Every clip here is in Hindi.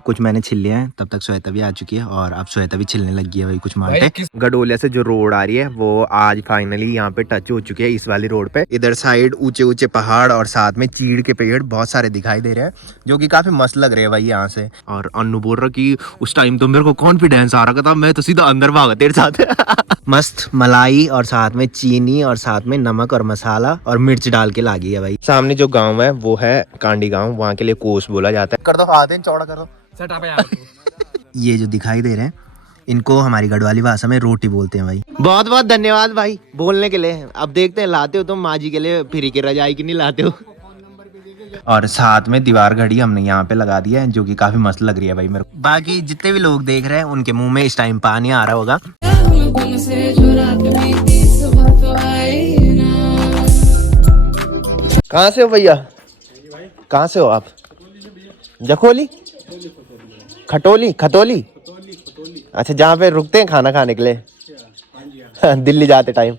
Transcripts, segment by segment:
कुछ मैंने छिल लिया है, तब तक श्वेता भी आ चुकी है और अब श्वेता भी छिलने लगी है भाई कुछ माल्टे। गडोलिया से जो रोड आ रही है वो आज फाइनली यहाँ पे टच हो चुकी है, इस वाली रोड पे। इधर साइड ऊंचे ऊंचे पहाड़ और साथ में चीड़ के पेड़ बहुत सारे दिखाई दे रहे हैं, जो कि काफी मस्त लग रहे हैं भाई यहाँ से। और अन्नू बोल रहा कि उस टाइम तो मेरे को कॉन्फिडेंस आ रहा था, मैं तो सीधा अंदर भागा तेरे साथ। मस्त मलाई और साथ में चीनी और साथ में नमक और मसाला और मिर्च डाल के लागी है भाई। सामने जो गाँव है वो है कांडी गाँव, वहाँ के लिए कोस बोला जाता है। कर दो हाथ चौड़ा कर दो। ये जो दिखाई दे रहे हैं इनको हमारी गढ़वाली भाषा में रोटी बोलते हैं भाई। बहुत बहुत धन्यवाद भाई बोलने के लिए। अब देखते हैं लाते हो तुम माँ जी के लिए फ्री के रजाई की नहीं लाते हो। और साथ में दीवार घड़ी हमने यहाँ पे लगा दिया है, जो कि काफी मस्त लग रही है भाई मेरे को। बाकी जितने भी लोग देख रहे हैं उनके मुंह में इस टाइम पानी आ रहा होगा। कहाँ से हो भैया? कहाँ से हो आप? जखोली खटोली खतोली? अच्छा, जहाँ पे रुकते हैं खाना खाने के लिए दिल्ली जाते टाइम।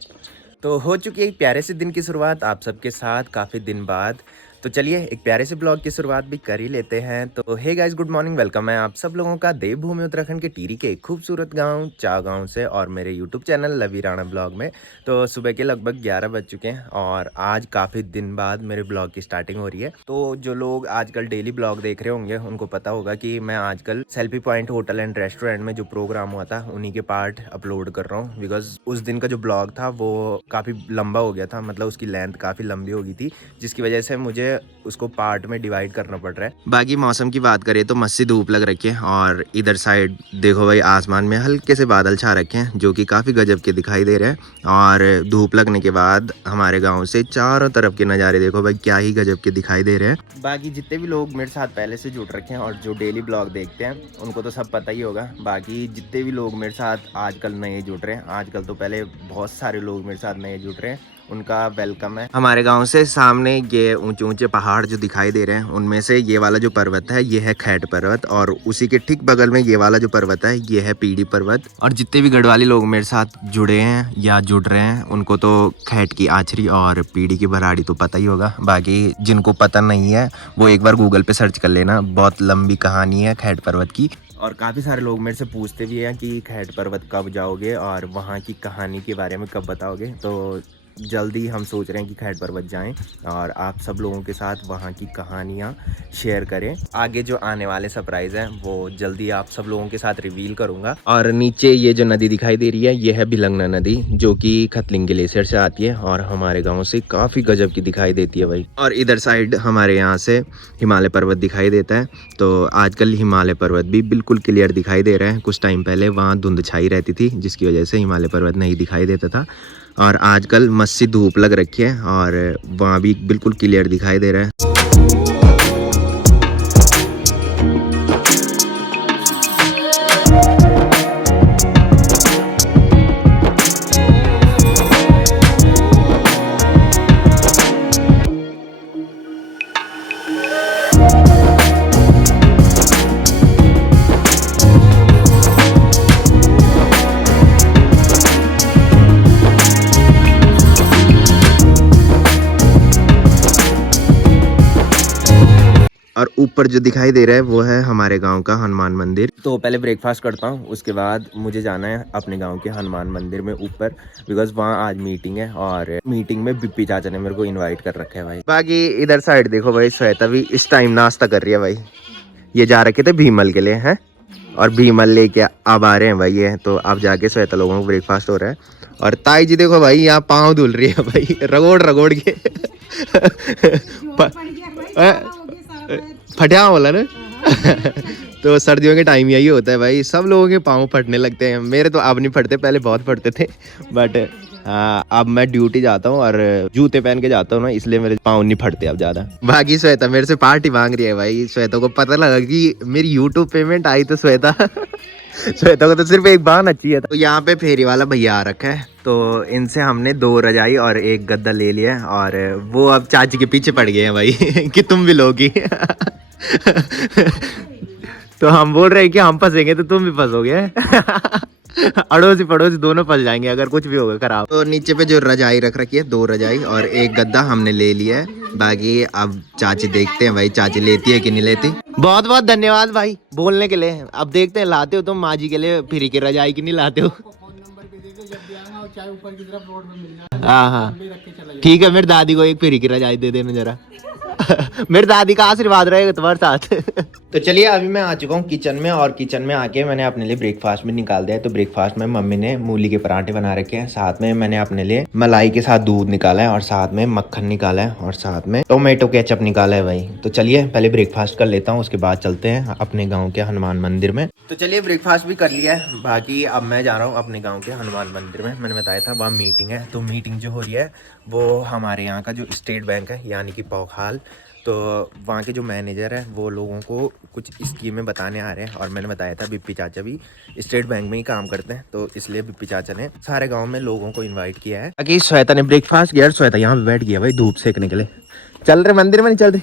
तो हो चुकी है एक प्यारे से दिन की शुरुआत आप सबके साथ काफ़ी दिन बाद। तो चलिए एक प्यारे से ब्लॉग की शुरुआत भी कर ही लेते हैं। तो hey guys, good morning, welcome है आप सब लोगों का देवभूमि उत्तराखंड के टिहरी के एक खूबसूरत गांव चा गांव से और मेरे यूट्यूब चैनल लवी राणा ब्लॉग में। तो सुबह के लगभग 11 बज चुके हैं और आज काफ़ी दिन बाद मेरे ब्लॉग की स्टार्टिंग हो रही है। तो जो लोग आजकल डेली ब्लॉग देख रहे होंगे उनको पता होगा कि मैं आजकल selfie point hotel and restaurant में जो प्रोग्राम हुआ था उन्हीं के पार्ट अपलोड कर रहा हूँ। बिकॉज उस दिन का जो ब्लॉग था वो काफ़ी लंबा हो गया था, मतलब उसकी लेंथ काफ़ी लंबी हो गई थी, जिसकी वजह से मुझे उसको पार्ट में डिवाइड करना पड़ रहा है। बाकी मौसम की बात करें तो मस्ती धूप लग रखी है और इधर साइड देखो भाई आसमान में हल्के से बादल छा रखे हैं, जो कि काफ़ी गजब के दिखाई दे रहे हैं। और धूप लगने के बाद हमारे गाँव से चारों तरफ के नज़ारे देखो भाई क्या ही गजब के दिखाई दे रहे हैं। बाकी जितने भी लोग मेरे साथ पहले से जुड़ रखे हैं और जो डेली ब्लॉग देखते हैं उनको तो सब पता ही होगा। बाकी जितने भी लोग मेरे साथ आजकल नए जुड़ रहे हैं, आजकल तो पहले बहुत सारे लोग मेरे साथ नए जुड़ रहे हैं, उनका वेलकम है। हमारे गांव से सामने ये ऊंचे ऊंचे पहाड़ जो दिखाई दे रहे हैं उनमें से ये वाला जो पर्वत है ये है खैट पर्वत और उसी के ठीक बगल में ये वाला जो पर्वत है ये है पीडी पर्वत। और जितने भी गढ़वाली लोग मेरे साथ जुड़े हैं या जुड़ रहे हैं उनको तो खैट की आचरी और पीडी की बराड़ी तो पता ही होगा। बाकी जिनको पता नहीं है वो एक बार गूगल पे सर्च कर लेना, बहुत लंबी कहानी है खैट पर्वत की। और काफ़ी सारे लोग मेरे से पूछते भी हैं कि खैट पर्वत कब जाओगे और वहाँ की कहानी के बारे में कब बताओगे। तो जल्दी हम सोच रहे हैं कि खैट पर्वत जाएं और आप सब लोगों के साथ वहाँ की कहानियाँ शेयर करें। आगे जो आने वाले सरप्राइज हैं वो जल्दी आप सब लोगों के साथ रिवील करूँगा। और नीचे ये जो नदी दिखाई दे रही है ये है भिलंगना नदी, जो कि खतलिंग ग्लेशियर से आती है और हमारे गाँव से काफ़ी गजब की दिखाई देती है भाई। और इधर साइड हमारे यहाँ से हिमालय पर्वत दिखाई देता है। तो आजकल हिमालय पर्वत भी बिल्कुल क्लियर दिखाई दे रहा है। कुछ टाइम पहले वहाँ धुंध छाई रहती थी जिसकी वजह से हिमालय पर्वत नहीं दिखाई देता था, और आजकल मस्त सी धूप लग रखी है और वहाँ भी बिल्कुल क्लियर दिखाई दे रहा है। और ऊपर जो दिखाई दे रहा है वो है हमारे गांव का हनुमान मंदिर। तो पहले ब्रेकफास्ट करता हूँ, उसके बाद मुझे जाना है अपने गांव के हनुमान मंदिर में ऊपर, बिकॉज वहाँ आज मीटिंग है और मीटिंग में बिप्पी चाचा ने मेरे को इनवाइट कर रखा है भाई। बाकी इधर साइड देखो भाई श्वेता भी इस टाइम नाश्ता कर रही है भाई। ये जा रखे थे भीमल के लिए हैं और भीमल लेके अब आ रहे हैं भाई ये। तो अब जाके श्वेता लोगों को ब्रेकफास्ट हो रहा है। और ताई जी देखो भाई यहाँ पाँव धुल रही है भाई रगोड़ रगोड़ के फटिया बोला ना तो सर्दियों के टाइम यही होता है भाई, सब लोगों के पाँव फटने लगते हैं। मेरे तो अब नहीं फटते, पहले बहुत फटते थे, बट अब मैं ड्यूटी जाता हूँ और जूते पहन के जाता हूँ ना, इसलिए मेरे पाँव नहीं फटते अब ज्यादा। बाकी श्वेता मेरे से पार्टी मांग रही है भाई। श्वेता को पता लगा कि मेरी यूट्यूब पेमेंट आई तो श्वेता श्वेता को तो सिर्फ एक बहाना चाहिए था। तो यहाँ पे फेरी वाला भैया आ रखा है, तो इनसे हमने 2 रजाई और 1 गद्दा ले लिया और वो अब चाची के पीछे पड़ गए हैं भाई कि तुम भी लोगी तो हम बोल रहे हैं कि हम फंसेंगे तो तुम भी फंसोगे अड़ोसी पड़ोसी दोनों फंस जाएंगे अगर कुछ भी होगा खराब। तो नीचे पे जो रजाई रख रखी है 2 रजाई और 1 गद्दा हमने ले लिया है बाकी अब चाची देखते हैं भाई, चाची लेती है कि नहीं लेती। बहुत बहुत धन्यवाद भाई बोलने के लिए। अब देखते हैं लाते हो तुम माँ जी के लिए फ्री की रजाई कि नहीं लाते हो। हाँ हाँ ठीक है, मेरी दादी को एक फ्री की रजाई दे देना जरा। मेरी दादी का आशीर्वाद रहेगा तुम्हारे साथ। तो चलिए अभी मैं आ चुका हूँ किचन में, और किचन में आके मैंने अपने लिए ब्रेकफास्ट भी निकाल दिया है। तो ब्रेकफास्ट में मम्मी ने मूली के पराठे बना रखे हैं, साथ में मैंने अपने लिए मलाई के साथ दूध निकाला है, और साथ में मक्खन निकाला है, और साथ में टोमेटो केचप निकाला है भाई। तो चलिए पहले ब्रेकफास्ट कर लेता हूँ, उसके बाद चलते हैं अपने गाँव के हनुमान मंदिर में। तो चलिए ब्रेकफास्ट भी कर लिया है, बाकी अब मैं जा रहा हूँ अपने गाँव के हनुमान मंदिर में। मैंने बताया था वहाँ मीटिंग है, तो मीटिंग जो हो रही है वो हमारे यहाँ का जो स्टेट बैंक है यानी कि पौखाल, तो वहाँ के जो मैनेजर है वो लोगों को कुछ स्कीमें बताने आ रहे हैं। और मैंने बताया था बिप्पी चाचा भी स्टेट बैंक में ही काम करते हैं, तो इसलिए बिप्पी चाचा ने सारे गांव में लोगों को इनवाइट किया है। बाकी श्वेता ने ब्रेकफास्ट किया, श्वेता यहाँ पे बैठ गया भाई धूप सेकने के लिए। चल रहे मंदिर में, नहीं चल रहे?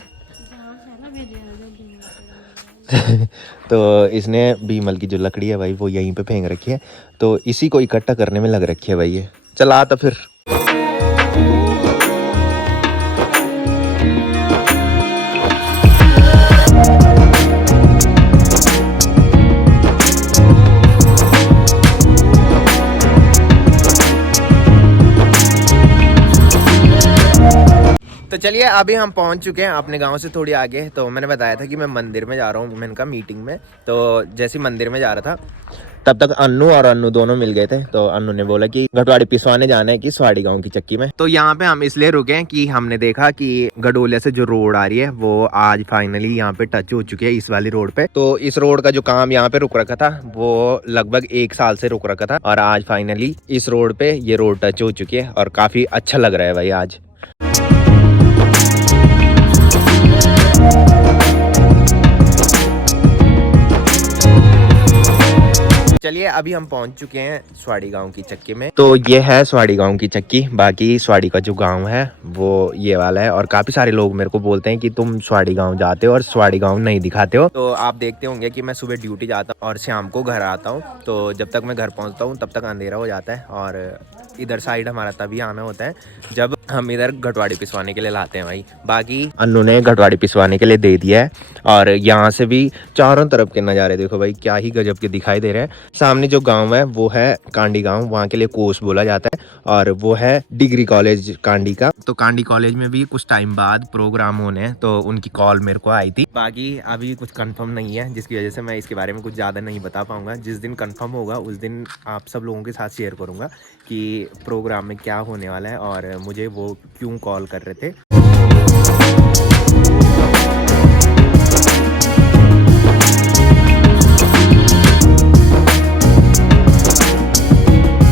तो इसने बीमल की जो लकड़ी है भाई वो यहीं पे फेंक रखी है, तो इसी को इकट्ठा करने में लग रखी है भाई ये। चला तो फिर। तो चलिए अभी हम पहुंच चुके हैं अपने गांव से थोड़ी आगे। तो मैंने बताया था कि मैं मंदिर में जा रहा हूँ, मैंने कहा मीटिंग में। तो जैसे मंदिर में जा रहा था तब तक अन्नू और अन्नू दोनों मिल गए थे। तो अन्नू ने बोला कि घटवाड़ी पिसवाने जाना है कि स्वाड़ी गांव की चक्की में। तो यहाँ पे हम इसलिए रुके हैं कि हमने देखा कि गडोलिया से जो रोड आ रही है वो आज फाइनली यहाँ पे टच हो चुकी है इस वाली रोड पे। तो इस रोड का जो काम यहाँ पे रुक रखा था वो लगभग 1 साल से रुक रखा था, और आज फाइनली इस रोड पे ये रोड टच हो चुकी है, और काफी अच्छा लग रहा है भाई आज। चलिए अभी हम पहुंच चुके हैं स्वाड़ी गांव की चक्की में। तो ये है स्वाड़ी गांव की चक्की। बाकी स्वाड़ी का जो गांव है वो ये वाला है, और काफी सारे लोग मेरे को बोलते हैं कि तुम स्वाड़ी गांव जाते हो और स्वाड़ी गांव नहीं दिखाते हो। तो आप देखते होंगे कि मैं सुबह ड्यूटी जाता हूँ और शाम को घर आता हूँ, तो जब तक मैं घर पहुँचता हूँ तब तक अंधेरा हो जाता है। और इधर साइड हमारा तभी आना होता है जब हम इधर घटवाड़ी पिसवाने के लिए लाते हैं भाई। बाकी अन्नू ने घटवाड़ी पिसवाने के लिए दे दिया है, और यहाँ से भी चारों तरफ के नज़ारे देखो भाई क्या ही गजब के दिखाई दे रहे हैं। सामने जो गांव है वो है कांडी गांव, वहाँ के लिए कोस बोला जाता है, और वो है डिग्री कॉलेज कांडी का। तो कांडी कॉलेज में भी कुछ टाइम बाद प्रोग्राम होने हैं, तो उनकी कॉल मेरे को आई थी। बाकी अभी कुछ कंफर्म नहीं है, जिसकी वजह से मैं इसके बारे में कुछ ज़्यादा नहीं बता पाऊंगा। जिस दिन कंफर्म होगा उस दिन आप सब लोगों के साथ शेयर करूंगा कि प्रोग्राम में क्या होने वाला है और मुझे वो क्यों कॉल कर रहे थे।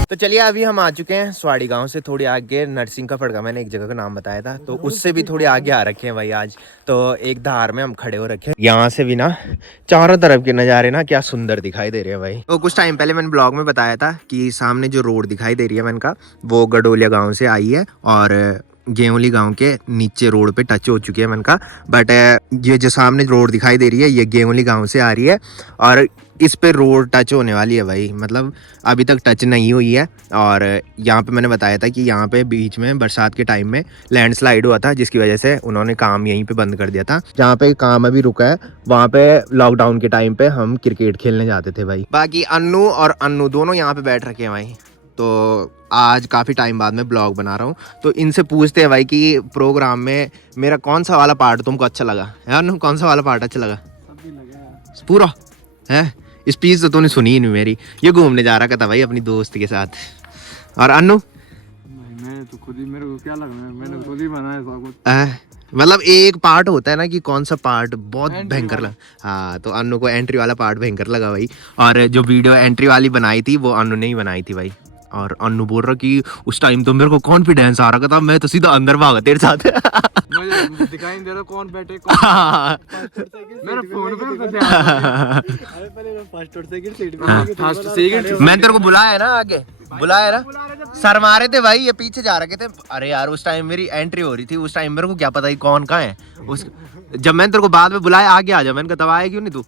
तो चलिए अभी हम आ चुके हैं स्वाड़ी गांव से थोड़ी आगे नरसिंह का फड़का, मैंने एक जगह का नाम बताया था, तो उससे भी थोड़ी आगे आ रखे हैं भाई आज। तो एक धार में हम खड़े हो रखे हैं, यहाँ से भी ना चारों तरफ के नज़ारे ना क्या सुंदर दिखाई दे रहे हैं भाई। तो कुछ टाइम पहले मैंने ब्लॉग में बताया था कि सामने जो रोड दिखाई दे रही है मैंने कहा वो गडोलिया गाँव से आई है, और गेवली गांव के नीचे रोड पे टच हो चुकी है मैंने कहा। बट ये जो सामने रोड दिखाई दे रही है ये गेवली गांव से आ रही है, और इस पे रोड टच होने वाली है भाई, मतलब अभी तक टच नहीं हुई है। और यहाँ पे मैंने बताया था कि यहाँ पे बीच में बरसात के टाइम में लैंडस्लाइड हुआ था, जिसकी वजह से उन्होंने काम यहीं पे बंद कर दिया था। जहाँ पे काम अभी रुका है वहाँ पे लॉकडाउन के टाइम पे हम क्रिकेट खेलने जाते थे भाई। बाकी अन्नू और अन्नू दोनों यहाँ पे बैठ रखे हैं भाई। तो आज काफ़ी टाइम बाद मैं ब्लॉग बना रहा हूँ, तो इनसे पूछते हैं भाई कि प्रोग्राम में मेरा कौन सा वाला पार्ट तुमको अच्छा लगा है अन्नू? कौन सा वाला पार्ट अच्छा लगा? पूरा है? स्पीच तो तूने सुनी ही नहीं मेरी। ये घूमने जा रहा था भाई अपनी दोस्त के साथ। और अन्नू? मैं तो खुद ही, मेरे को क्या लगा, मैंने खुद ही बनाया सब कुछ। मतलब एक पार्ट होता है ना कि कौन सा पार्ट बहुत भयंकर लगा। हाँ, तो अन्नू को एंट्री वाला पार्ट भयंकर लगा भाई, और जो वीडियो एंट्री वाली बनाई थी वो अन्नू ने ही बनाई थी भाई। और अन्नू बोल रहा कि उस टाइम तो मेरे को कॉन्फिडेंस आ रहा था, मैं तो सीधा अंदर भागा तेरे साथ। मुझे दिखाई नहीं दे रहा कौन बैठे कौन। मेरा फोन पे मैंने तेरे को बुलाया है ना, आगे बुलाया ना, सर मारे थे भाई, ये पीछे जा रखे थे। अरे यार उस टाइम मेरी एंट्री हो रही थी, उस टाइम मेरे को क्या पता ही कौन कहाँ है। उस जब मैंने तेरे को बाद में बुलाया आगे आ जा, मैंने कहा तब आया क्यों नहीं तू?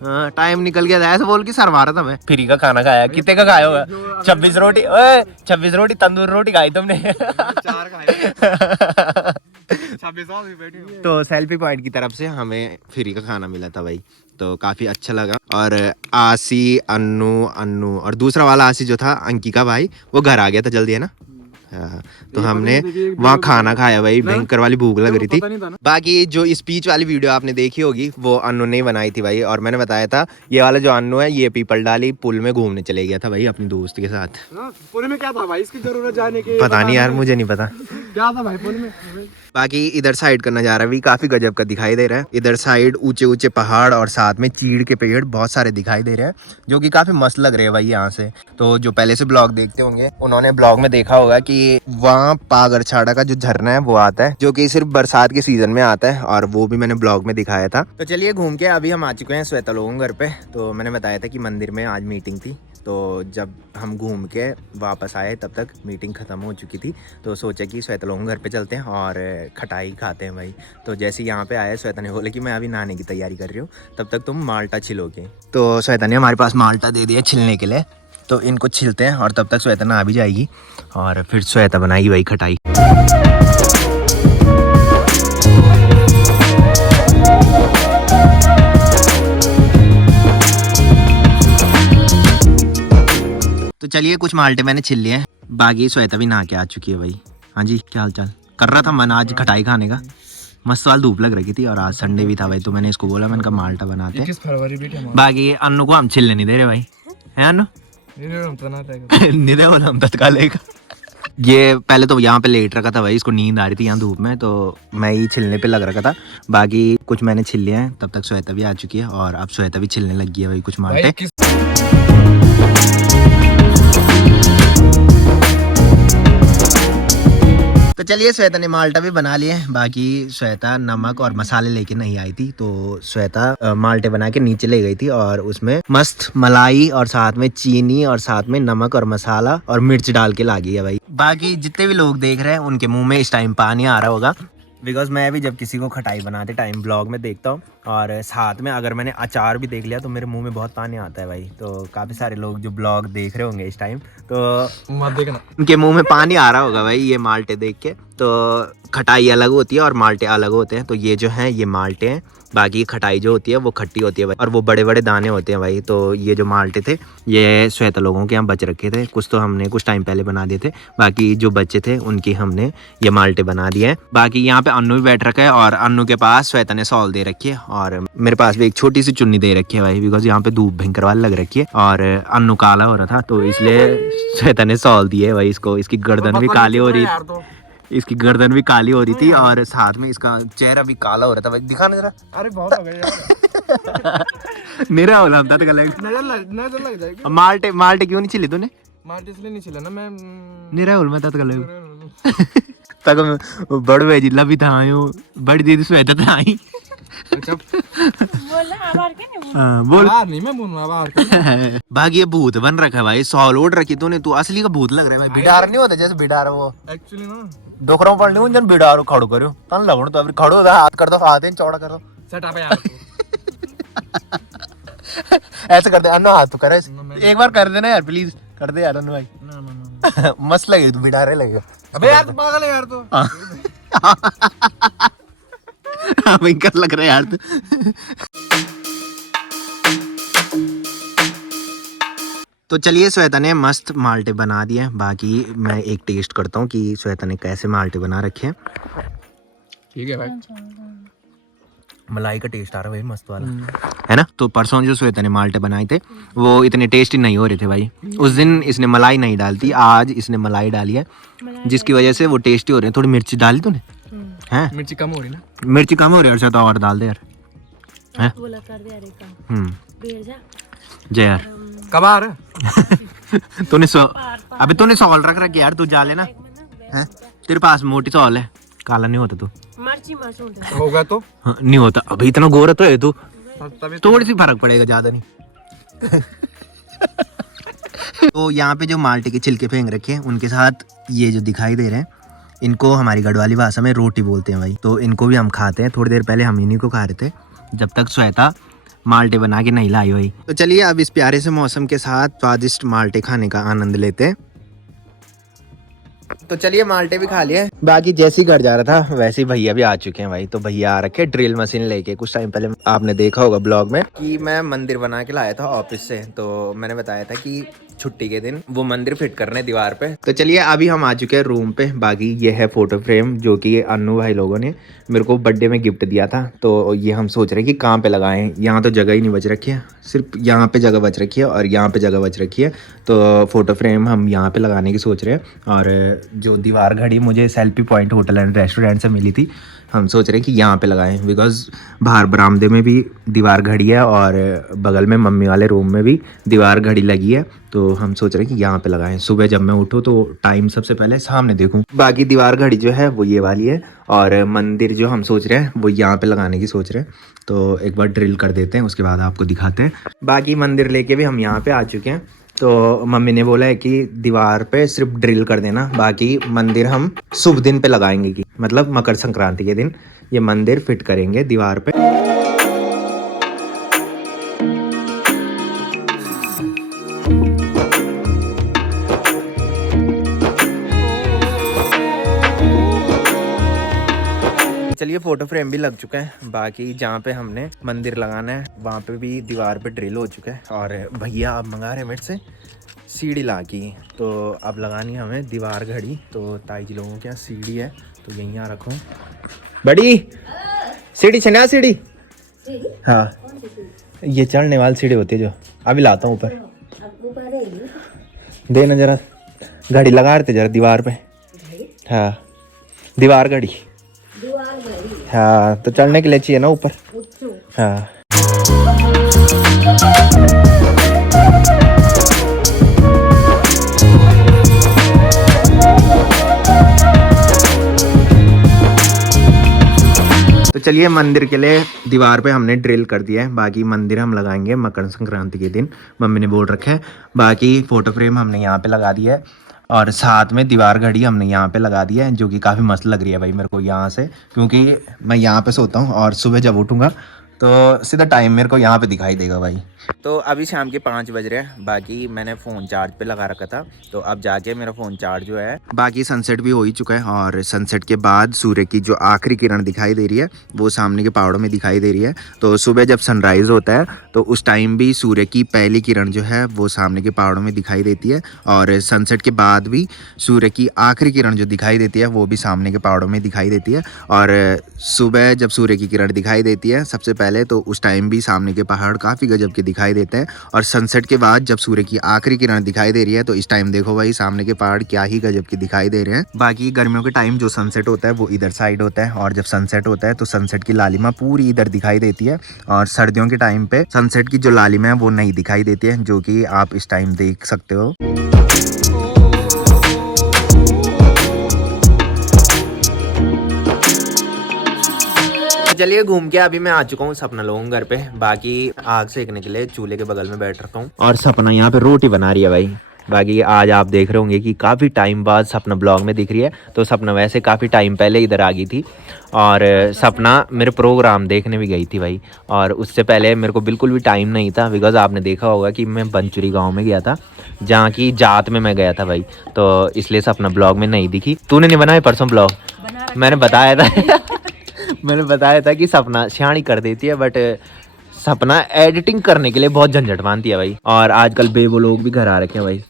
हाँ, टाइम निकल गया था, ऐसे बोल के सर मारा था मैं। फ्री का खाना खाया, कितने का खाया होगा? 26 रोटी, 26 रोटी तंदूर रोटी खाई तुमने? 4 खाई। तो सेल्फी पॉइंट की तरफ से हमें फ्री का खाना मिला था भाई, तो काफ़ी अच्छा लगा। और आसी, अन्नू और दूसरा वाला आसी जो था, अंकिका भाई, वो घर आ गया था जल्दी, है ना। हाँ, तो हमने वहाँ खाना खाया भाई, भयंकर वाली भूख लग रही थी। बाकी जो स्पीच वाली वीडियो आपने देखी होगी वो अन्नू ने बनाई थी भाई, और मैंने बताया था ये वाला जो अन्नू है ये पीपल डाली पुल में घूमने चले गया था भाई अपनी दोस्त के साथ। पुल में क्या था भाई, इसकी जरूरत जाने की? पता नहीं यार, मुझे नहीं पता क्या था भाई पुल में। बाकी इधर साइड का नज़ारा भी काफ़ी गजब का दिखाई दे रहा है। इधर साइड ऊंचे ऊंचे पहाड़ और साथ में चीड़ के पेड़ बहुत सारे दिखाई दे रहे हैं, जो कि काफ़ी मस्त लग रहे हैं भाई यहाँ से। तो जो पहले से ब्लॉग देखते होंगे उन्होंने ब्लॉग में देखा होगा कि वहाँ पागरछाड़ा का जो झरना है वो आता है, जो कि सिर्फ बरसात के सीजन में आता है, और वो भी मैंने ब्लॉग में दिखाया था। तो चलिए घूम के अभी हम आ चुके हैं श्वेता लोगों के घर पे। तो मैंने बताया था कि मंदिर में आज मीटिंग थी, तो जब हम घूम के वापस आए तब तक मीटिंग ख़त्म हो चुकी थी। तो सोचा कि श्वेता लोगों घर पे चलते हैं और खटाई खाते हैं भाई। तो जैसे यहाँ पे आए श्वेता ने बोला कि मैं अभी नहाने की तैयारी कर रही हूँ, तब तक तुम माल्टा छिलोगे। तो श्वेता ने हमारे पास माल्टा दे दिया छिलने के लिए, तो इनको छिलते हैं और तब तक श्वेता नहा भी जाएगी और फिर श्वेता बनाएगी भाई खटाई। तो चलिए कुछ माल्टे मैंने छिल लिए हैं, बाकी श्वेता भी नहा के आ चुकी है भाई। हाँ जी, क्या हाल चाल? कर रहा था मन आज खटाई खाने का, मस्त वाल धूप लग रही थी और आज संडे भी था भाई, तो मैंने इसको बोला मैंने कहा माल्टा बनाते हैं। 21 फरवरी भी था। बाकी अन्नू को हम छिलने नहीं दे रहे भाई, है अन्नू? नहीं दे बोला हम तत्काल। ये पहले तो यहाँ पे लेट रखा था भाई, इसको नींद आ रही थी यहाँ धूप में, तो मैं ही छिलने पे लग रखा था। बाकी कुछ मैंने छिल लिया है, तब तक श्वेता भी आ चुकी है और अब श्वेता भी छिलने लगी है भाई कुछ माल्टे। तो चलिए श्वेता ने माल्टा भी बना लिए। बाकी श्वेता नमक और मसाले लेके नहीं आई थी, तो श्वेता माल्टे बना के नीचे ले गई थी और उसमें मस्त मलाई और साथ में चीनी और साथ में नमक और मसाला और मिर्च डाल के ला गई है भाई। बाकी जितने भी लोग देख रहे हैं उनके मुंह में इस टाइम पानी आ रहा होगा, बिकॉज मैं भी जब किसी को खटाई बनाते टाइम ब्लॉग में देखता हूँ और साथ में अगर मैंने अचार भी देख लिया तो मेरे मुंह में बहुत पानी आता है भाई। तो काफ़ी सारे लोग जो ब्लॉग देख रहे होंगे इस टाइम तो मत देखना, उनके मुंह में पानी आ रहा होगा भाई ये माल्टे देख के। तो खटाई अलग होती है और माल्टे अलग होते हैं, तो ये जो हैं ये माल्टे हैं, बाकी खटाई जो होती है वो खट्टी होती है भाई, और वो बड़े बड़े दाने होते हैं भाई। तो ये जो माल्टे थे ये श्वेता लोगों के यहाँ बच रखे थे, कुछ तो हमने कुछ टाइम पहले बना दिए थे, बाकी जो बच्चे थे उनकी हमने ये माल्टे बना दिए हैं। बाकी यहाँ पे अन्नू भी बैठ रखा है और अन्नू के पास श्वेता ने सॉल दे रखी है और मेरे पास भी एक छोटी सी चुन्नी दे रखी है भाई, बिकॉज यहाँ पे धूप भयंकर वाली लग रखी है और अन्नू काला हो रहा था, तो इसलिए श्वेता ने सॉल दी है भाई इसको। इसकी गर्दन भी काली हो रही, इसकी गर्दन भी काली हो रही थी और साथ में इसका चेहरा भी काला हो रहा था भाई। दिखाना जरा। अरे बहुत हो गया मेरा हो रहा था तो नजर लग जाएगी। माल्टे क्यों नहीं छिले तूने? माल्टे इसलिए नहीं छिला ना मैं मेरा होल में था तक बड़ वे जिला भी था आयो बड़ी दीदी श्वेता था आई। अच्छा बोल आभार के नहीं बोल नहीं मैं बोलूं आभार। बाकी ये भूत बन रखा है भाई, सॉल ओढ़ रखी तूने, तू असली का भूत लग रहा है भाई। बिडार नहीं होता जैसे बिडार वो एक्चुअली ना दोखरों पड़ लियो जन बिडारो खड़ो करो तन लगणो तो अभी खड़ो हाथ कर दो, हाथ इन चौड़ा कर दो, सेट अप यार ऐसे कर दे अन्नू, हाथ तो कर एक बार कर देना यार प्लीज, कर दे यार अन्नू भाई। ना मस्त लगे तू, बिडारे लगेगा। अबे यार तू पागल है यार तो भयंकर लग रहा है यार तू। तो चलिए श्वेता ने मस्त माल्टे बना दिए, बाकी मैं एक टेस्ट करता हूँ कि श्वेता ने कैसे माल्टे बना रखे हैं। ठीक है भाई, मलाई का टेस्ट आ रहा है भाई मस्त वाला, है ना। तो परसों जो श्वेता ने माल्टे बनाए थे वो इतने टेस्टी नहीं हो रहे थे भाई, उस दिन इसने मलाई नहीं डालती, आज इसने मलाई डाली है जिसकी वजह से वो टेस्टी हो रहे हैं। थोड़ी मिर्ची डाली तूने? हैं मिर्ची कम हो रही ना, मिर्ची कम हो रही है और और डाल दे यार। हैं जय यार कब आ रहा तूने अबे तूने सॉल रख रख यार, तू जा लेना हैं, तेरे पास मोटी सॉल है, काला नहीं होता तू होगा तो हाँ, नहीं होता अभी इतना गोरा तो है तू, थोड़ी सी फर्क पड़ेगा ज्यादा नहीं। तो यहाँ पे जो माल्टे के छिलके फेंक रखे हैं उनके साथ ये जो दिखाई दे रहे हैं इनको हमारी गढ़वाली भाषा में रोटी बोलते हैं भाई, तो इनको भी हम खाते हैं। थोड़ी देर पहले हम इन्हीं को खा रहे थे जब तक श्वेता माल्टे बना के नहीं लाई भाई। तो चलिए अब इस प्यारे से मौसम के साथ स्वादिष्ट माल्टे खाने का आनंद लेते हैं। तो चलिए माल्टे भी खा लिए। बाकी जैसे ही घर जा रहा था वैसे ही भैया भी आ चुके हैं भाई। तो भैया आ रखे ड्रिल मशीन लेके। कुछ टाइम पहले आपने देखा होगा ब्लॉग में कि मैं मंदिर बना के लाया था ऑफिस से। तो मैंने बताया था कि छुट्टी के दिन वो मंदिर फिट करने दीवार पे। तो चलिए अभी हम आ चुके हैं रूम पे। बाकी ये है फोटो फ्रेम जो कि अन्नू भाई लोगों ने मेरे को बर्थडे में गिफ्ट दिया था। तो ये हम सोच रहे हैं कि कहाँ पे लगाएं। यहाँ तो जगह ही नहीं बच रखी है, सिर्फ यहाँ पे जगह बच रखी है और यहाँ पे जगह बच रखी है। तो फोटो फ्रेम हम यहाँ पे लगाने की सोच रहे हैं। और जो दीवार घड़ी मुझे selfie point hotel and restaurant से मिली थी, हम सोच रहे हैं कि यहाँ पे लगाएं। बिकॉज बाहर बरामदे में भी दीवार घड़ी है और बगल में मम्मी वाले रूम में भी दीवार घड़ी लगी है। तो हम सोच रहे हैं कि यहाँ पे लगाएं। सुबह जब मैं उठूँ तो टाइम सबसे पहले सामने देखूँ। बाकी दीवार घड़ी जो है वो ये वाली है और मंदिर जो हम सोच रहे हैं वो यहाँ पे लगाने की सोच रहे हैं। तो एक बार ड्रिल कर देते हैं, उसके बाद आपको दिखाते हैं। बाकी मंदिर लेके भी हम यहाँ पे आ चुके हैं। तो मम्मी ने बोला है कि दीवार पे सिर्फ ड्रिल कर देना, बाकी मंदिर हम शुभ दिन पे लगाएंगे, कि मतलब मकर संक्रांति के दिन ये मंदिर फिट करेंगे दीवार पे। चलिए फोटो फ्रेम भी लग चुका है। बाकी जहाँ पे हमने मंदिर लगाना है वहाँ पे भी दीवार पे ड्रिल हो चुका है। और भैया अब मंगा रहे मेरे से सीढ़ी ला की। तो अब लगानी है हमें दीवार घड़ी। तो ताई जी लोगों के यहाँ सीढ़ी है तो यहीं यहाँ रखूँ। बड़ी सीढ़ी छना सीढ़ी, हाँ ये चढ़ने वाली सीढ़ी होती है जो अभी लाता हूँ ऊपर। देना जरा, घड़ी लगा रहे थे जरा दीवार पे। हाँ दीवार घड़ी, हाँ तो चढ़ने के लिए चाहिए ना ऊपर। हाँ तो चलिए मंदिर के लिए दीवार पे हमने ड्रिल कर दिया है। बाकी मंदिर हम लगाएंगे मकर संक्रांति के दिन, मम्मी ने बोल रखा है। बाकी फोटो फ्रेम हमने यहाँ पे लगा दिया है और साथ में दीवार घड़ी हमने यहाँ पे लगा दिया है, जो कि काफ़ी मस्त लग रही है भाई मेरे को यहाँ से। क्योंकि मैं यहाँ पे सोता हूँ और सुबह जब उठूँगा तो सीधा टाइम मेरे को यहाँ पे दिखाई देगा भाई। तो अभी शाम के 5 बज रहे हैं। बाकी मैंने फ़ोन चार्ज पे लगा रखा था तो अब जाके मेरा फ़ोन चार्ज जो है। बाकी सनसेट भी हो ही चुका है और सनसेट के बाद सूर्य की जो आखिरी किरण दिखाई दे रही है वो सामने के पहाड़ों में दिखाई दे रही है। तो सुबह जब सनराइज़ होता है तो उस टाइम भी सूर्य की पहली किरण जो है वो सामने के पहाड़ों में दिखाई देती है। और सनसेट के बाद भी सूर्य की आखिरी किरण जो दिखाई देती है वो भी सामने के पहाड़ों में दिखाई देती है। और सुबह जब सूर्य की किरण दिखाई देती है सबसे पहले तो उस टाइम भी सामने के पहाड़ काफ़ी गजब के दिखाई देते हैं। और सनसेट के बाद जब सूर्य की आखिरी किरण दिखाई दे रही है तो इस टाइम देखो भाई सामने के पहाड़ क्या ही गजब के दिखाई दे रहे हैं। बाकी गर्मियों के टाइम जो सनसेट होता है वो इधर साइड होता है और जब सनसेट होता है तो सनसेट की लालिमा पूरी इधर दिखाई देती है। और सर्दियों के टाइम पे सनसेट की जो लालिमा है वो नहीं दिखाई देती है, जो कि आप इस टाइम देख सकते हो। चलिए घूम के अभी मैं आ चुका हूँ सपना लोगों घर पे। बाकी आग सेकने के लिए चूल्हे के बगल में बैठ रखा हूँ और सपना यहाँ पे रोटी बना रही है भाई। बाकी आज आप देख रहे होंगे कि काफ़ी टाइम बाद सपना ब्लॉग में दिख रही है। तो सपना वैसे काफ़ी टाइम पहले इधर आ गई थी और सपना मेरे प्रोग्राम देखने भी गई थी भाई। और उससे पहले मेरे को बिल्कुल भी टाइम नहीं था, बिकॉज आपने देखा होगा कि मैं बनचुरी गाँव में गया था जहाँ की जात में मैं गया था भाई। तो इसलिए सपना ब्लॉग में नहीं दिखी। तूने नहीं बनाया परसों ब्लॉग? मैंने बताया था मैंने बताया था कि सपना सियाणी कर देती है, बट सपना एडिटिंग करने के लिए बहुत झंझट मानती है भाई। और आजकल बेबो लोग भी घर आ रखे हैं भाई।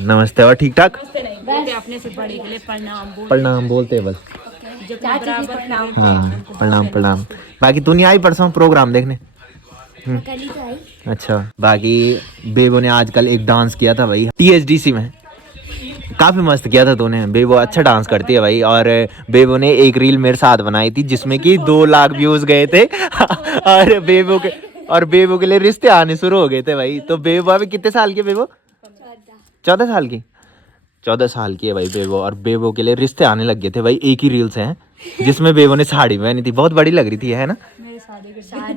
नमस्ते। और ठीक ठाक? अपने से बड़े के लिए प्रणाम बोलते हैं बस। हाँ प्रणाम। बाकी तू नहीं आई परसों प्रोग्राम देखने? अच्छा। बाकी बेबो ने आजकल एक डांस किया था भाई THDC में, काफ़ी मस्त किया था तूने। बेबो अच्छा डांस करती है भाई। और बेबो ने एक रील मेरे साथ बनाई थी जिसमें कि 2 लाख व्यूज गए थे और बेबो के लिए रिश्ते आने शुरू हो गए थे भाई। तो बेबो अभी कितने साल की? बेबो 14 साल की। 14 साल की है भाई बेबो। और बेबो के लिए रिश्ते आने लग गए थे भाई। एक ही रील्स हैं जिसमें बेबो ने साड़ी पहनी थी, बहुत बड़ी लग रही थी, है ना?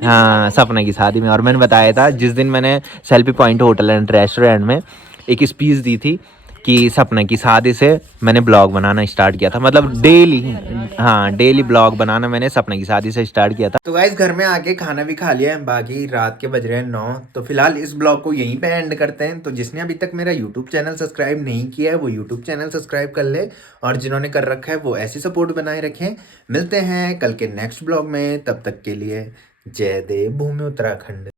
हाँ सपना की शादी में। और मैंने बताया था जिस दिन मैंने selfie point hotel and restaurant में एक स्पीच दी थी कि सपना की शादी से मैंने ब्लॉग बनाना स्टार्ट किया था, मतलब डेली, हाँ डेली ब्लॉग बनाना मैंने सपना की शादी से स्टार्ट किया था। तो गाइस घर में आके खाना भी खा लिया है, बाकी रात के बज रहे हैं 9। तो फिलहाल इस ब्लॉग को यहीं पे एंड करते हैं। तो जिसने अभी तक मेरा यूट्यूब चैनल सब्सक्राइब नहीं किया है वो यूट्यूब चैनल सब्सक्राइब कर ले, और जिन्होंने कर रखा है वो ऐसी सपोर्ट बनाए रखें। मिलते हैं कल के नेक्स्ट ब्लॉग में, तब तक के लिए जय देव भूमि उत्तराखंड।